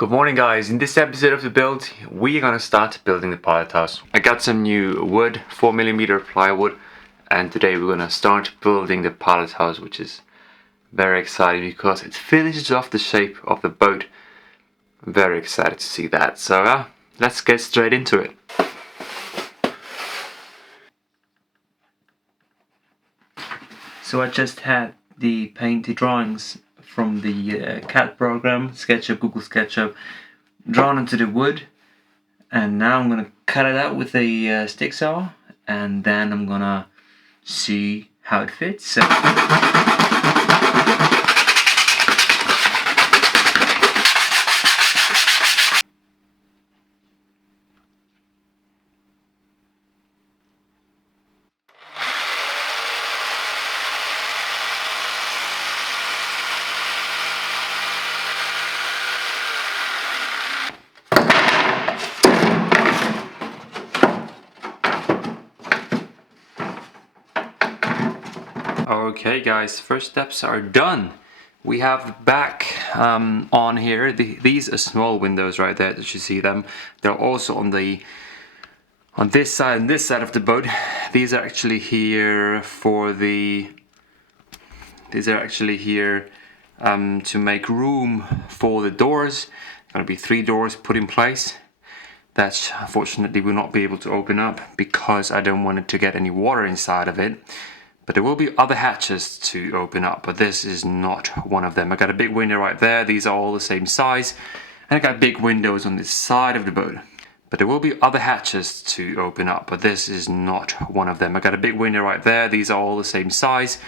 Good morning guys, in this episode of the build we're gonna start building the pilot house. I got some new wood, 4mm plywood, and today we're gonna start building the pilot house, which is very exciting because it finishes off the shape of the boat. I'm very excited to see that, so let's get straight into it. So I just had the painted drawings from the CAD program, SketchUp, Google SketchUp, drawn into the wood, and now I'm gonna cut it out with a stick saw, and then I'm gonna see how it fits. So Okay guys, first steps are done. We have the back on here. These are small windows right there that you see them. They're also on this side and this side of the boat. These are actually here to make room for the doors. Gonna be 3 doors put in place. That unfortunately will not be able to open up because I don't want it to get any water inside of it. But there will be other hatches to open up, but this is not one of them. I got a big window right there. These are all the same size. And I got big windows on this side of the boat. But there will be other hatches to open up, but this is not one of them. I got a big window right there. These are all the same size.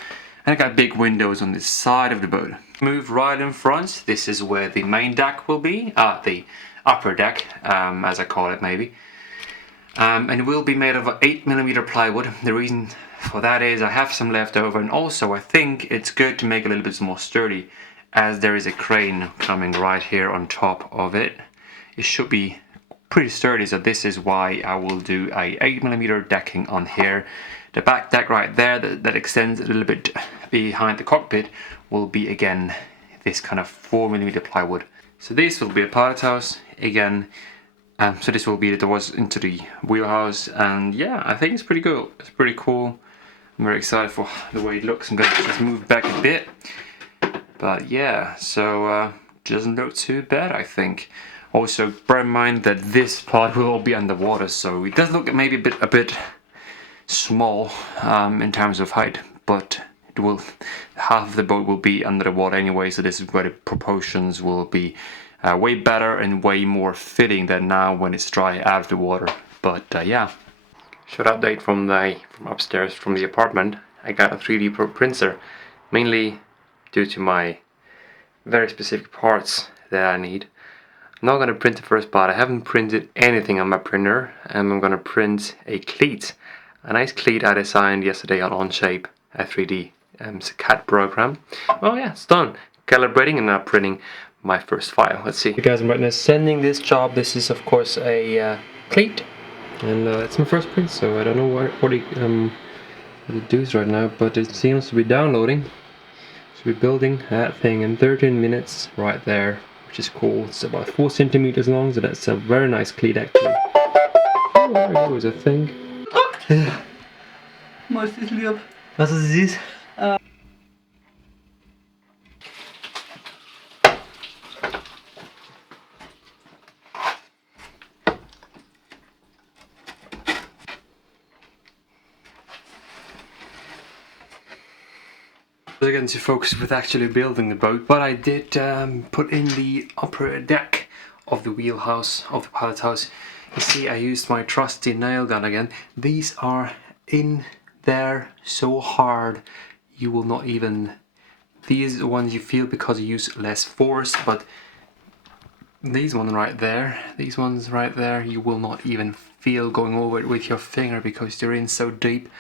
And I got big windows on this side of the boat. Move right in front. This is where the main deck will be. The upper deck, as I call it maybe. And it will be made of 8mm plywood. The reason for that is I have some left over, and also I think it's good to make it a little bit more sturdy, as there is a crane coming right here on top of it. It should be pretty sturdy, so this is why I will do a 8mm decking on here. The back deck right there that extends a little bit behind the cockpit will be again this kind of 4mm plywood. So this will be a pilot house again. So this will be the doors into the wheelhouse, and yeah, I think it's pretty good. It's pretty cool. I'm very excited for the way it looks. I'm gonna just move back a bit, but yeah, so doesn't look too bad, I think. Also, bear in mind that this part will all be underwater, so it does look maybe a bit small in terms of height, but it will, half of the boat will be under the water anyway, so this is where the proportions will be way better and way more fitting than now when it's dry out of the water. But yeah. Short update from upstairs from the apartment. I got a 3D printer, mainly due to my very specific parts that I need. I'm not gonna print the first part. I haven't printed anything on my printer, and I'm gonna print a cleat. A nice cleat I designed yesterday on Onshape, a 3D CAD program. Oh yeah, it's done. Calibrating and now printing my first file. Let's see. You guys, I'm right now sending this job. This is of course a cleat, and it's my first print, so I don't know what it does right now, but it seems to be downloading. So we're building that thing in 13 minutes right there, which is cool. It's about 4 centimeters long, so that's a very nice cleat actually. Oh, there goes a thing. most is lieb. Was ist es? Again, to focus with actually building the boat, but I did put in the upper deck of the wheelhouse of the pilot house. You see, I used my trusty nail gun again. These are in there so hard you will not even, these are the ones you feel because you use less force, but these ones right there you will not even feel going over it with your finger because they're in so deep,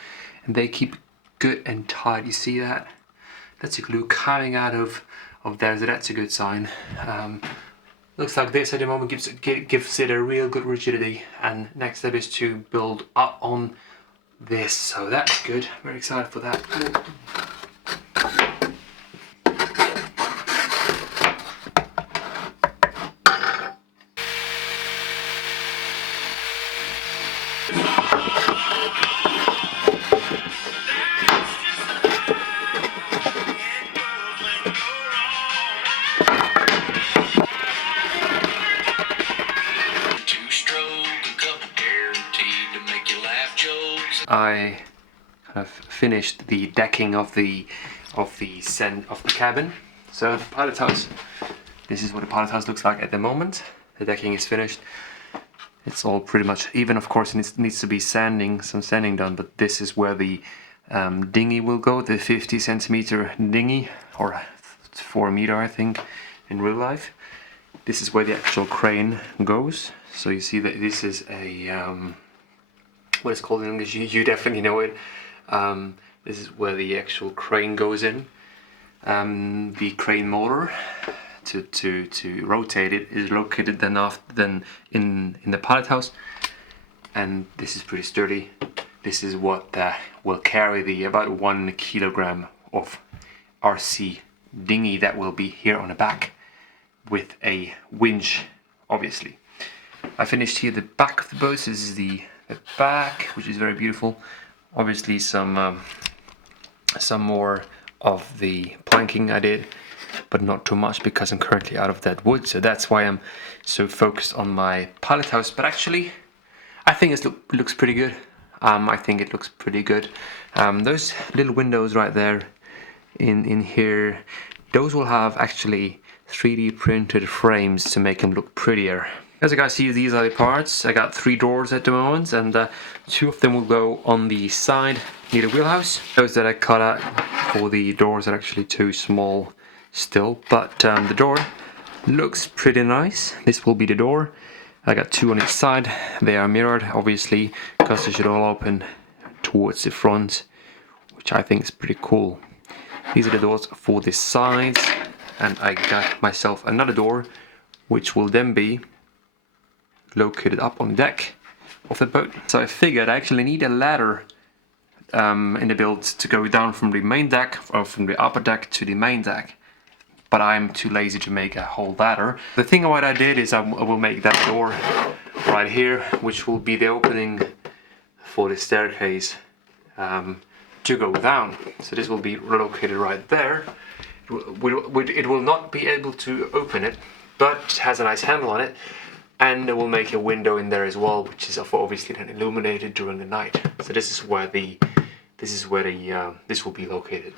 and they keep good and tight. You see that? That's a glue coming out of there, so that's a good sign. Looks like this at the moment gives it a real good rigidity, and next step is to build up on this, so that's good. Very excited for that. I kind of finished the decking of the cabin. So the pilot house, this is what the pilot house looks like at the moment. The decking is finished. It's all pretty much even. Of course, it needs to be some sanding done, but this is where the dinghy will go, the 50 centimeter dinghy, or 4 meter I think in real life. This is where the actual crane goes. So you see that this is a what is called in English, you definitely know it. This is where the actual crane goes in. The crane motor to rotate it is located then in the pilot house, and this is pretty sturdy. This is what will carry the about 1 kilogram of RC dinghy that will be here on the back with a winch, obviously. I finished here the back of the boat. So this is the back, which is very beautiful. Obviously some more of the planking I did, but not too much because I'm currently out of that wood, so that's why I'm so focused on my pilot house. But actually I think it looks pretty good. I think it looks pretty good. Those little windows right there in here, those will have actually 3D printed frames to make them look prettier. As you guys see, these are the parts. I got 3 doors at the moment, and 2 of them will go on the side near the wheelhouse. Those that I cut out for the doors are actually too small still, but the door looks pretty nice. This will be the door. I got 2 on each side. They are mirrored, obviously, because they should all open towards the front, which I think is pretty cool. These are the doors for the sides, and I got myself another door, which will then be located up on the deck of the boat. So I figured I actually need a ladder in the build to go down from the main deck, or from the upper deck to the main deck, but I'm too lazy to make a whole ladder. The thing what I did is I will make that door right here, which will be the opening for the staircase to go down. So this will be located right there. It will not be able to open it, but it has a nice handle on it. And it will make a window in there as well, which is obviously then illuminated during the night. So this is where this will be located.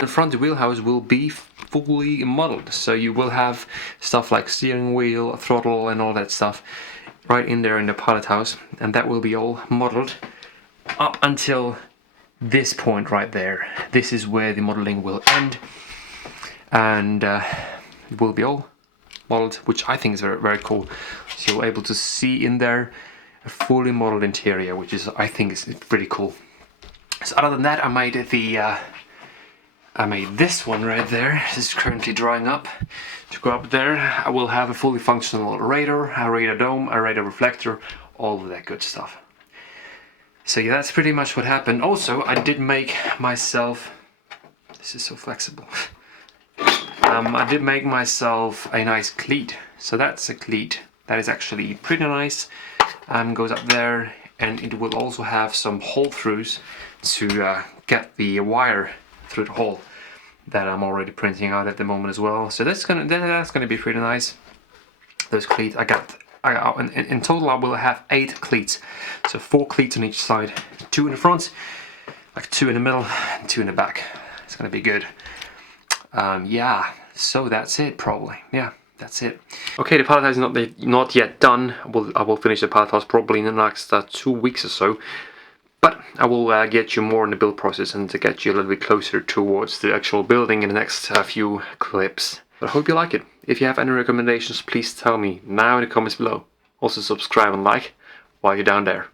In front, the wheelhouse will be fully modeled. So you will have stuff like steering wheel, throttle, and all that stuff right in there in the pilot house, and that will be all modeled up until this point right there. This is where the modeling will end, and it will be all modeled, which I think is very, very cool. So you're able to see in there a fully modeled interior, which is, I think, is pretty cool. So other than that, I made this one right there. This is currently drying up. To go up there, I will have a fully functional radar, a radar dome, a radar reflector, all of that good stuff. So yeah, that's pretty much what happened. Also, I did make myself, this is so flexible. I did make myself a nice cleat. So that's a cleat that is actually pretty nice. Goes up there, and it will also have some hole throughs to get the wire through the hole that I'm already printing out at the moment as well. So that's gonna be pretty nice. Those cleats I got in total I will have 8 cleats. So 4 cleats on each side, 2 in the front, like 2 in the middle, and 2 in the back. It's gonna be good. Yeah, so that's it probably. Yeah, that's it. Okay, the pilot house is not yet done. I will finish the pilot house probably in the next 2 weeks or so. But I will get you more in the build process and to get you a little bit closer towards the actual building in the next few clips. But I hope you like it. If you have any recommendations, please tell me now in the comments below. Also subscribe and like while you're down there.